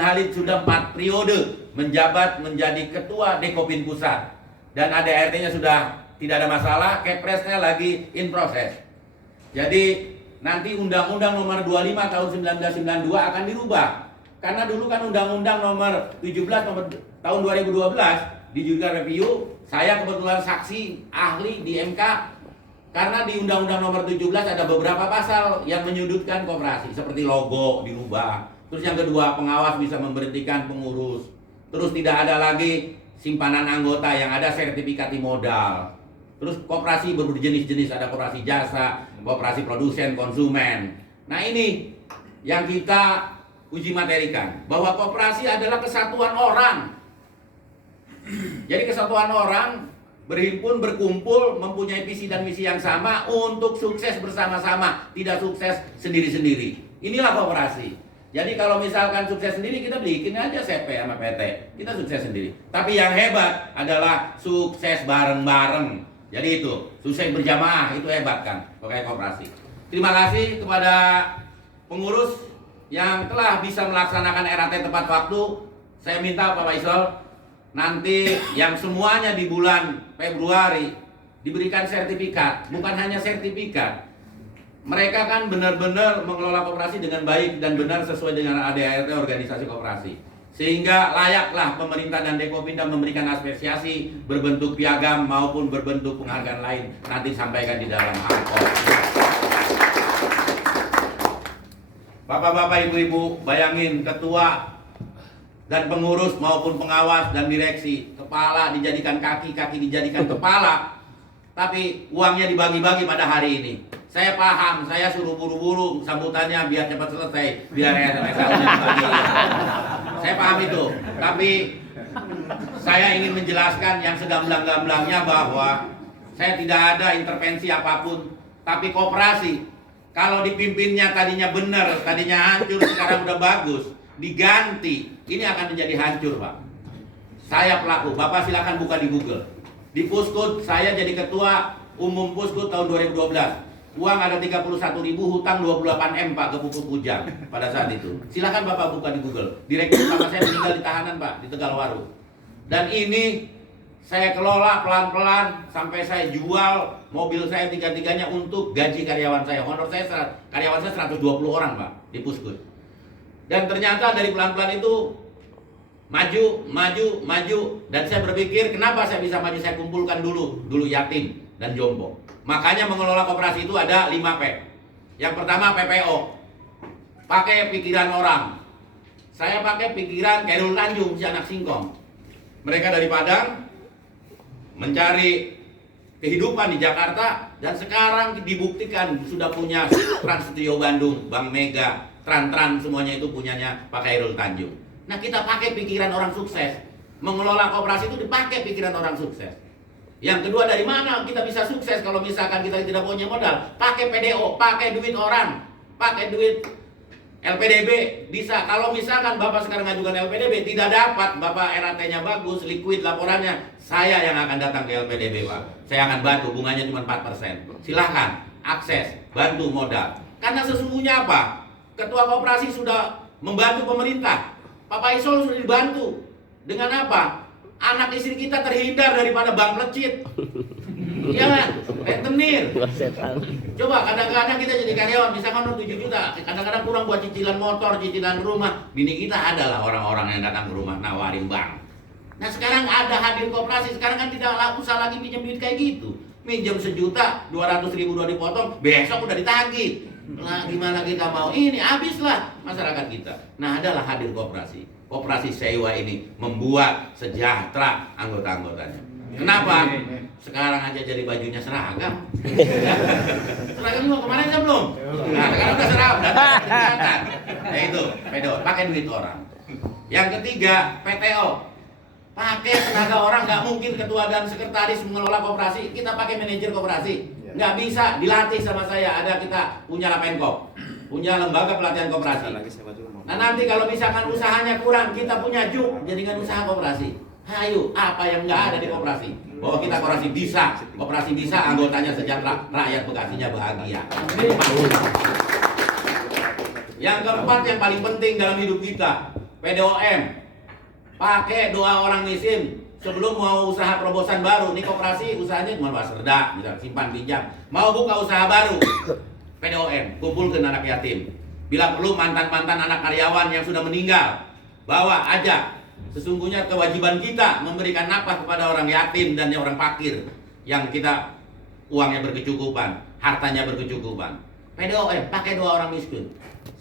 Halid sudah 4 periode menjabat menjadi ketua Dekopin Pusat dan ADART-nya sudah tidak ada masalah, Kepresnya lagi in proses. Jadi nanti Undang-Undang Nomor 25 Tahun 1992 akan dirubah. Karena dulu kan Undang-Undang Nomor 17 Tahun 2012 di judicial review, saya kebetulan saksi ahli di MK karena di Undang-Undang Nomor 17 ada beberapa pasal yang menyudutkan koperasi seperti logo dirubah. Terus yang kedua, pengawas bisa memberhentikan pengurus. Terus tidak ada lagi simpanan anggota, yang ada sertifikasi modal. Terus koperasi berjenis-jenis, ada koperasi jasa, koperasi produsen, konsumen. Nah ini yang kita uji materikan, bahwa koperasi adalah kesatuan orang. Jadi kesatuan orang berhimpun, berkumpul, mempunyai visi dan misi yang sama untuk sukses bersama-sama, tidak sukses sendiri-sendiri. Inilah koperasi. Jadi kalau misalkan sukses sendiri, kita bikin aja CP sama PT, kita sukses sendiri. Tapi yang hebat adalah sukses bareng-bareng. Jadi itu, sukses berjamaah, itu hebat kan, pakai koperasi. Terima kasih kepada pengurus yang telah bisa melaksanakan RAT tepat waktu. Saya minta Pak Isol, nanti yang semuanya di bulan Februari diberikan sertifikat, bukan hanya sertifikat. Mereka kan benar-benar mengelola koperasi dengan baik dan benar sesuai dengan ADART organisasi koperasi. Sehingga layaklah pemerintah dan Dekopinda memberikan apresiasi berbentuk piagam maupun berbentuk penghargaan lain. Nanti sampaikan di dalam angkot. Bapak-bapak, ibu-ibu, bayangin ketua dan pengurus maupun pengawas dan direksi, kepala dijadikan kaki, kaki dijadikan kepala, tapi uangnya dibagi-bagi pada hari ini. Saya paham, saya suruh buru-buru sambutannya biar cepat selesai, biar SMS-nya dibagi. Saya paham itu, tapi saya ingin menjelaskan yang segamblang-gamblangnya bahwa saya tidak ada intervensi apapun. Tapi koperasi, kalau dipimpinnya tadinya benar, tadinya hancur, sekarang udah bagus, diganti, ini akan menjadi hancur, Pak. Saya pelaku, Bapak silakan buka di Google. Di Puskut, saya jadi ketua umum Puskut tahun 2012. Uang ada 31.000, hutang 28 M Pak, ke Pupuk Kujang pada saat itu. Silakan Bapak buka di Google. Direktur utama saya meninggal di tahanan Pak, di Tegalwaru. Dan ini saya kelola pelan-pelan sampai saya jual mobil saya tiga-tiganya untuk gaji karyawan saya. Honor saya, karyawan saya 120 orang Pak di Puskut. Dan ternyata dari pelan-pelan itu maju, dan saya berpikir kenapa saya bisa maju, saya kumpulkan dulu yatim dan jompo. Makanya mengelola koperasi itu ada 5P. Yang pertama PPO, pakai pikiran orang. Saya pakai pikiran Khairul Tanjung, si anak singkong. Mereka dari Padang mencari kehidupan di Jakarta, dan sekarang dibuktikan sudah punya Trans Studio Bandung, Bank Mega, Tran semuanya itu punyanya Pak Khairul Tanjung. Nah kita pakai pikiran orang sukses. Mengelola koperasi itu dipakai pikiran orang sukses. Yang kedua, dari mana kita bisa sukses kalau misalkan kita tidak punya modal? Pakai PDO, pakai duit orang, pakai duit LPDB bisa. Kalau misalkan Bapak sekarang ngajukan LPDB tidak dapat, Bapak RAT-nya bagus, liquid laporannya, saya yang akan datang ke LPDB Pak. Saya akan bantu, bunganya cuma 4%. Silahkan akses, bantu modal. Karena sesungguhnya apa? Ketua koperasi sudah membantu pemerintah. Pak Isol sudah dibantu. Dengan apa? Anak istri kita terhindar daripada bank lecit. Iya kan? Rentenir. Coba kadang-kadang kita jadi karyawan misalkan 7 juta, kadang-kadang kurang buat cicilan motor, cicilan rumah. Bini kita adalah orang-orang yang datang ke rumah nawarin bank. Nah sekarang ada hadir koperasi, sekarang kan tidak usah lagi pinjam duit kayak gitu. Minjam 1 juta, 200.000 udah dipotong, besok udah ditagih. Nah gimana kita mau? Ini habislah masyarakat kita. Nah adalah hadir koperasi. Koperasi sewa ini membuat sejahtera anggota-anggotanya. Kenapa? Sekarang aja jadi bajunya seragam. Seragam mau kemarin kan belum? Nah sekarang udah seragam, udah kelihatan. Ya itu, PDO, pakai duit orang. Yang ketiga, PTO. Pakai tenaga orang, nggak mungkin ketua dan sekretaris mengelola koperasi. Kita pakai manajer koperasi. Nggak bisa, dilatih sama saya. Ada kita punya Lapenkop, punya lembaga pelatihan koperasi. Nah nanti kalau misalkan usahanya kurang, kita punya JUK, jadikan usaha koperasi. Ayo, apa yang nggak ada di koperasi? Bahwa kita koperasi bisa, anggotanya sejahtera, rakyat Bekasinya bahagia. Yang keempat yang paling penting dalam hidup kita, PDOM, pakai doa orang miskin sebelum mau usaha terobosan baru. Nih koperasi usahanya cuma serda, misal simpan pinjam. Mau buka usaha baru, PDOM, kumpulkan anak yatim. Bila perlu mantan-mantan anak karyawan yang sudah meninggal, bawa aja. Sesungguhnya kewajiban kita memberikan nafkah kepada orang yatim dan orang fakir yang kita uangnya berkecukupan, hartanya berkecukupan. PDOM, pakai doa orang miskin.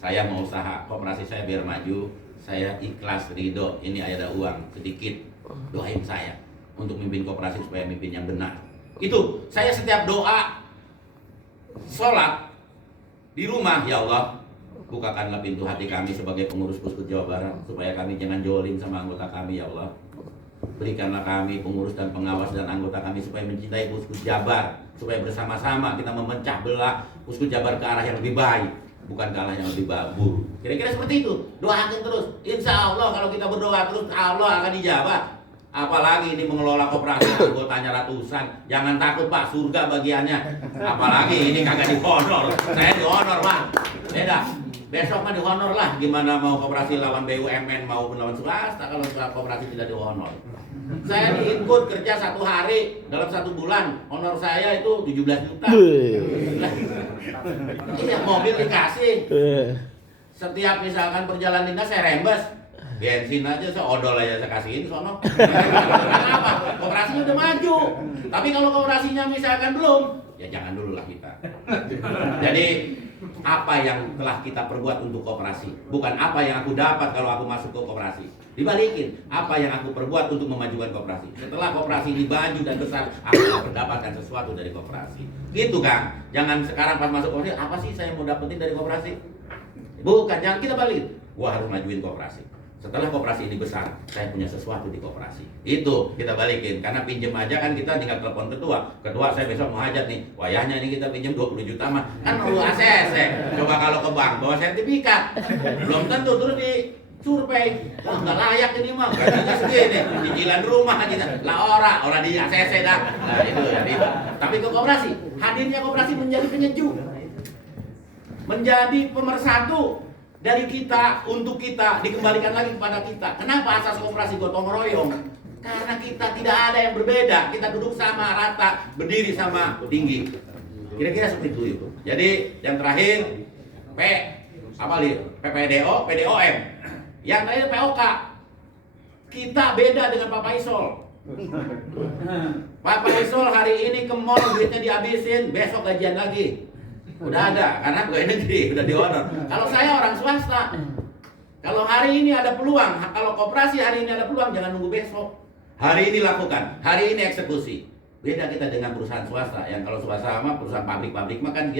Saya mau usaha, koperasi saya biar maju, saya ikhlas, ridho, ini ada uang sedikit, doain saya untuk mimpin koperasi supaya mimpin yang benar. Itu, saya setiap doa, sholat, di rumah, ya Allah, bukakanlah pintu hati kami sebagai pengurus Puskut Jawa Barat, supaya kami jangan jolim sama anggota kami, ya Allah. Berikanlah kami pengurus dan pengawas dan anggota kami supaya mencintai Puskut Jabar, supaya bersama-sama kita memecah belah Puskut Jabar ke arah yang lebih baik, bukan ke arah yang lebih buruk. Kira-kira seperti itu. Doakan terus. Insya Allah kalau kita berdoa terus, Allah akan dijawab. Apalagi ini mengelola koperasi anggotanya ratusan. Jangan takut Pak, surga bagiannya. Apalagi ini kagak dihonor. Saya dihonor Pak. Beda. Besok mah dihonor lah. Gimana mau koperasi lawan BUMN mau lawan swasta kalau koperasi tidak dihonor. Saya diikut kerja 1 hari dalam 1 bulan, honor saya itu 17 juta. Iya, mobil dikasih. Setiap misalkan perjalanan dinas saya rembes. Bensin aja saya odol aja saya kasihin sono. Kenapa? Koperasinya udah maju. Tapi kalau koperasinya misalkan belum, ya jangan dulu lah kita. Jadi apa yang telah kita perbuat untuk koperasi, bukan apa yang aku dapat kalau aku masuk ke koperasi. Dibalikin, apa yang aku perbuat untuk memajukan koperasi. Setelah koperasi ini maju dan besar, aku akan mendapatkan sesuatu dari koperasi. Gitu Kang. Jangan sekarang pas masuk koperasi, apa sih saya mau dapetin dari koperasi? Bukan, jangan kita balik. Gua harus majuin koperasi. Setelah koperasi ini besar, saya punya sesuatu di koperasi. Itu kita balikin, karena pinjem aja kan kita tinggal telepon ketua. Ketua saya besok mau hajat nih, wayahnya ini kita pinjem 20 juta mah. Kan perlu ACC. Coba kalau ke bank bawa sertifikat. Belum tentu terus di survei. Wah, nggak layak ini mah, gajinya segini. Cicilan rumah kita. Lah orang di ACC dah. Nah itu ya itu. Tapi ke koperasi, hadirnya koperasi menjadi penyejuk. Menjadi pemersatu. Dari kita, untuk kita, dikembalikan lagi kepada kita. Kenapa asas koperasi gotong royong? Karena kita tidak ada yang berbeda. Kita duduk sama rata, berdiri sama tinggi. Kira-kira seperti itu. Jadi yang terakhir PPDO, PDOM. Yang terakhir POK. Kita beda dengan Pak Paisol. Pak Paisol hari ini ke mall duitnya dihabisin, besok gajian lagi. Udah ada, karena pegawai negeri, udah dihonor. Kalau saya orang swasta, kalau hari ini ada peluang, kalau koperasi hari ini ada peluang, jangan nunggu besok. Hari ini lakukan, hari ini eksekusi. Beda kita dengan perusahaan swasta, yang kalau swasta sama perusahaan pabrik-pabrik makan dia